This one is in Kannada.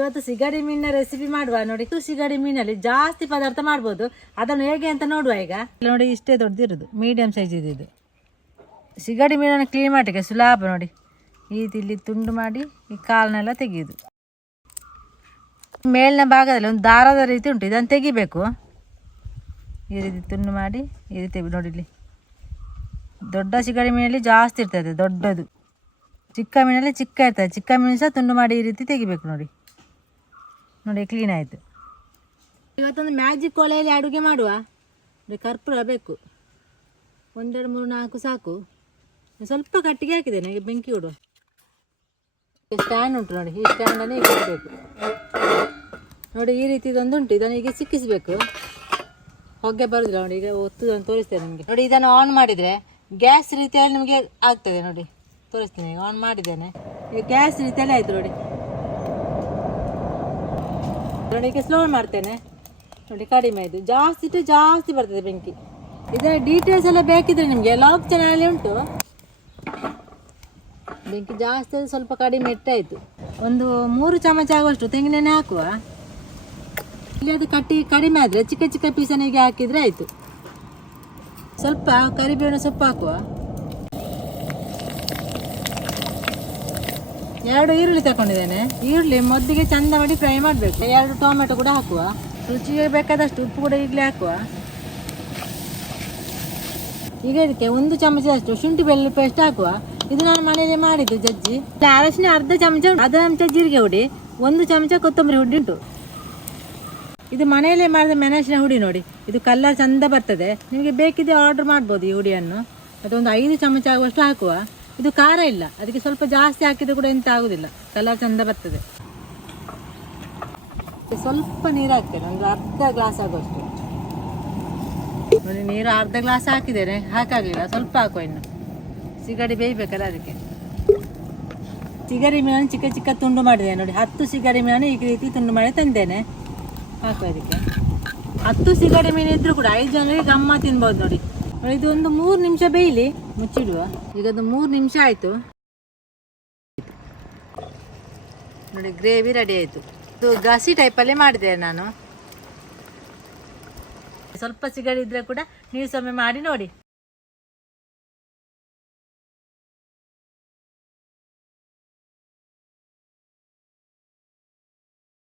ಇವತ್ತು ಸಿಗಡಿ ಮೀನಿನ ರೆಸಿಪಿ ಮಾಡುವ. ನೋಡಿ ಸಿಗಡಿ ಮೀನಲ್ಲಿ ಜಾಸ್ತಿ ಪದಾರ್ಥ ಮಾಡ್ಬೋದು. ಅದನ್ನು ಹೇಗೆ ಅಂತ ನೋಡುವ ಈಗ. ನೋಡಿ, ಇಷ್ಟೇ ದೊಡ್ಡದಿರೋದು ಮೀಡಿಯಂ ಸೈಜ್ ಇದೆ ಸಿಗಡಿ ಮೀನನ್ನು ಕ್ಲೀನ್ ಮಾಡಲಿಕ್ಕೆ ಸುಲಭ ನೋಡಿ. ಈ ಇಲ್ಲಿ ತುಂಡು ಮಾಡಿ, ಈ ಕಾಲನ್ನೆಲ್ಲ ತೆಗೆಯೋದು. ಮೇಲಿನ ಭಾಗದಲ್ಲಿ ಒಂದು ದಾರದ ರೀತಿ ಉಂಟು. ಇದನ್ನು ತೆಗಿಬೇಕು. ಈ ರೀತಿ ತುಂಡು ಮಾಡಿ, ಈ ರೀತಿ ನೋಡಿ ಇಲ್ಲಿ. ದೊಡ್ಡ ಸಿಗಡಿ ಮೀನಲ್ಲಿ ಜಾಸ್ತಿ ಇರ್ತದೆ, ದೊಡ್ಡದು. ಚಿಕ್ಕ ಮೀನಲ್ಲಿ ಚಿಕ್ಕ ಇರ್ತದೆ. ಚಿಕ್ಕ ಮೀನು ಸಹ ತುಂಡು ಮಾಡಿ ಈ ರೀತಿ ತೆಗಿಬೇಕು ನೋಡಿ. ನೋಡಿ ಕ್ಲೀನ್ ಆಯಿತು. ಇವತ್ತೊಂದು ಮ್ಯಾಜಿಕ್ ಒಲೆಯಲ್ಲಿ ಅಡುಗೆ ಮಾಡುವ? ಕರ್ಪೂರ ಬೇಕು. ಒಂದೆರಡು, ಮೂರು, ನಾಲ್ಕು ಸಾಕು. ಸ್ವಲ್ಪ ಕಟ್ಟಿಗೆ ಹಾಕಿದ್ದೇನೆ, ಈಗ ಬೆಂಕಿ ಕೊಡುವ ಸ್ಟ್ಯಾಂಡ್ ಉಂಟು ನೋಡಿ, ಈ ಸ್ಟ್ಯಾಂಡನ್ನೇ ಇಡಬೇಕು. ನೋಡಿ, ಈ ರೀತಿ ಇದೊಂದು ಉಂಟು ಇದನ್ನು ಈಗ ಸಿಕ್ಕಿಸಬೇಕು. ಹೊಗೆ ಬರೋದಿಲ್ಲ ನೋಡಿ, ಈಗ ಒತ್ತು ಅಂತ ತೋರಿಸ್ತೇನೆ ನಿಮಗೆ. ನೋಡಿ, ಇದನ್ನು ಆನ್ ಮಾಡಿದರೆ ಗ್ಯಾಸ್ ರೀತಿಯಲ್ಲಿ ನಿಮಗೆ ಆಗ್ತದೆ ನೋಡಿ. ತೋರಿಸ್ತೀನಿ ಆನ್ ಮಾಡಿದ್ದೇನೆ. ಈಗ ಗ್ಯಾಸ್ ರೀತಿಯಲ್ಲಿ ಆಯಿತು ನೋಡಿ. ಈಗ ಸ್ಲೋ ಮಾಡ್ತೇನೆ. ನೋಡಿ ಕಡಿಮೆ ಆಯಿತು ಜಾಸ್ತಿ ಇಟ್ಟು ಜಾಸ್ತಿ ಬರ್ತದೆ ಬೆಂಕಿ. ಇದರ ಡೀಟೇಲ್ಸ್ ಎಲ್ಲ ಬೇಕಿದ್ರೆ ನಿಮಗೆ ಲಾಕ್ ಚಾನಲಲ್ಲಿ ಉಂಟು. ಬೆಂಕಿ ಜಾಸ್ತಿ ಆದರೆ ಸ್ವಲ್ಪ ಕಡಿಮೆ ಇಟ್ಟಾಯಿತು ಒಂದು ಮೂರು ಚಮಚ ಆಗುವಷ್ಟು ತೆಂಗಿನೆಣ್ಣೆ ಹಾಕುವ. ಇಲ್ಲಿ ಅದು ಕಟ್ಟಿ ಕಡಿಮೆ ಆದರೆ ಚಿಕ್ಕ ಚಿಕ್ಕ ಪೀಸನಿಗೆ ಹಾಕಿದರೆ ಆಯಿತು. ಸ್ವಲ್ಪ ಕರಿಬೇವಿನ ಸೊಪ್ಪು ಹಾಕುವ. ಎರಡು ಈರುಳ್ಳಿ ತಗೊಂಡಿದ್ದೇನೆ ಈರುಳ್ಳಿ ಮೊದಲಿಗೆ ಚಂದ ಮಾಡಿ ಫ್ರೈ ಮಾಡಬೇಕು. ಎರಡು ಟೊಮೆಟೊ ಕೂಡ ಹಾಕುವ. ರುಚಿಗೆ ಬೇಕಾದಷ್ಟು ಉಪ್ಪು ಕೂಡ ಈಗಲೇ ಹಾಕುವ. ಈಗ ಇದಕ್ಕೆ ಒಂದು ಚಮಚದಷ್ಟು ಶುಂಠಿ ಬೆಳ್ಳುಳ್ಳಿ ಪೇಸ್ಟ್ ಹಾಕುವ. ಇದು ನಾನು ಮನೆಯಲ್ಲಿ ಮಾಡಿದ್ದು, ಜಜ್ಜಿ. ಅರಶಿನ ಅರ್ಧ ಚಮಚ. ಅರ್ಧ ಚಮಚ ಜೀರಿಗೆ ಹುಡಿ, ಒಂದು ಚಮಚ ಕೊತ್ತಂಬರಿ ಹುಡಿ ಉಂಟು. ಇದು ಮನೆಯಲ್ಲೇ ಮಾಡಿದ ಮೆಣಸಿನ ಹುಡಿ ನೋಡಿ. ಇದು ಕಲ್ಲರ್ ಚಂದ ಬರ್ತದೆ. ನಿಮಗೆ ಬೇಕಿದ್ರೆ ಆರ್ಡರ್ ಮಾಡ್ಬೋದು ಈ ಹುಡಿಯನ್ನು. ಅದೊಂದು ಐದು ಚಮಚ ಆಗುವಷ್ಟು ಹಾಕುವ. ಇದು ಖಾರ ಇಲ್ಲ. ಅದಕ್ಕೆ ಸ್ವಲ್ಪ ಜಾಸ್ತಿ ಹಾಕಿದ್ರೆ ಕೂಡ ಎಂತ ಆಗುದಿಲ್ಲ. ಕಲರ್ ಚಂದ ಬರ್ತದೆ. ಸ್ವಲ್ಪ ನೀರು ಹಾಕ್ತೇನೆ. ಒಂದು ಅರ್ಧ ಗ್ಲಾಸ್ ಆಗುವಷ್ಟು. ನೋಡಿ, ನೀರು ಅರ್ಧ ಗ್ಲಾಸ್ ಹಾಕಿದ್ದೇನೆ. ಹಾಕಾಗಲಿಲ್ಲ. ಸ್ವಲ್ಪ ಹಾಕುವ ಇನ್ನು. ಸಿಗಡಿ ಬೇಯ್ಬೇಕಲ್ಲ ಅದಕ್ಕೆ. ಸಿಗಡಿ ಮೀನನ್ನು ಚಿಕ್ಕ ಚಿಕ್ಕ ತುಂಡು ಮಾಡಿದೆ. ನೋಡಿ, ಹತ್ತು ಸಿಗಡಿ ಮೀನನ್ನು ಈ ರೀತಿ ತುಂಡು ಮಾಡಿ ತಂದೇನೆ. ಹಾಕುವ ಅದಕ್ಕೆ ಹತ್ತು ಸಿಗಡಿ ಮೀನು ಇದ್ರೂ ಕೂಡ ಐದು ಜನರಿಗೆ ಗಮ್ಮ ತಿನ್ಬೋದು ನೋಡಿ ನೋಡಿ. ಇದು ಒಂದು ಮೂರು ನಿಮಿಷ ಬೇಯಲಿ, ಮುಚ್ಚಿಡುವ. ಈಗ ಅದು ಮೂರು ನಿಮಿಷ ಆಯಿತು. ನೋಡಿ ಗ್ರೇವಿ ರೆಡಿ ಆಯಿತು. ಇದು ಗಸಿ ಟೈಪಲ್ಲೇ ಮಾಡಿದೆ ನಾನು. ಸ್ವಲ್ಪ ಸಿಗಡಿದ್ರೆ ಕೂಡ ನೀವು ಸೊಮ್ಮೆ ಮಾಡಿ ನೋಡಿ.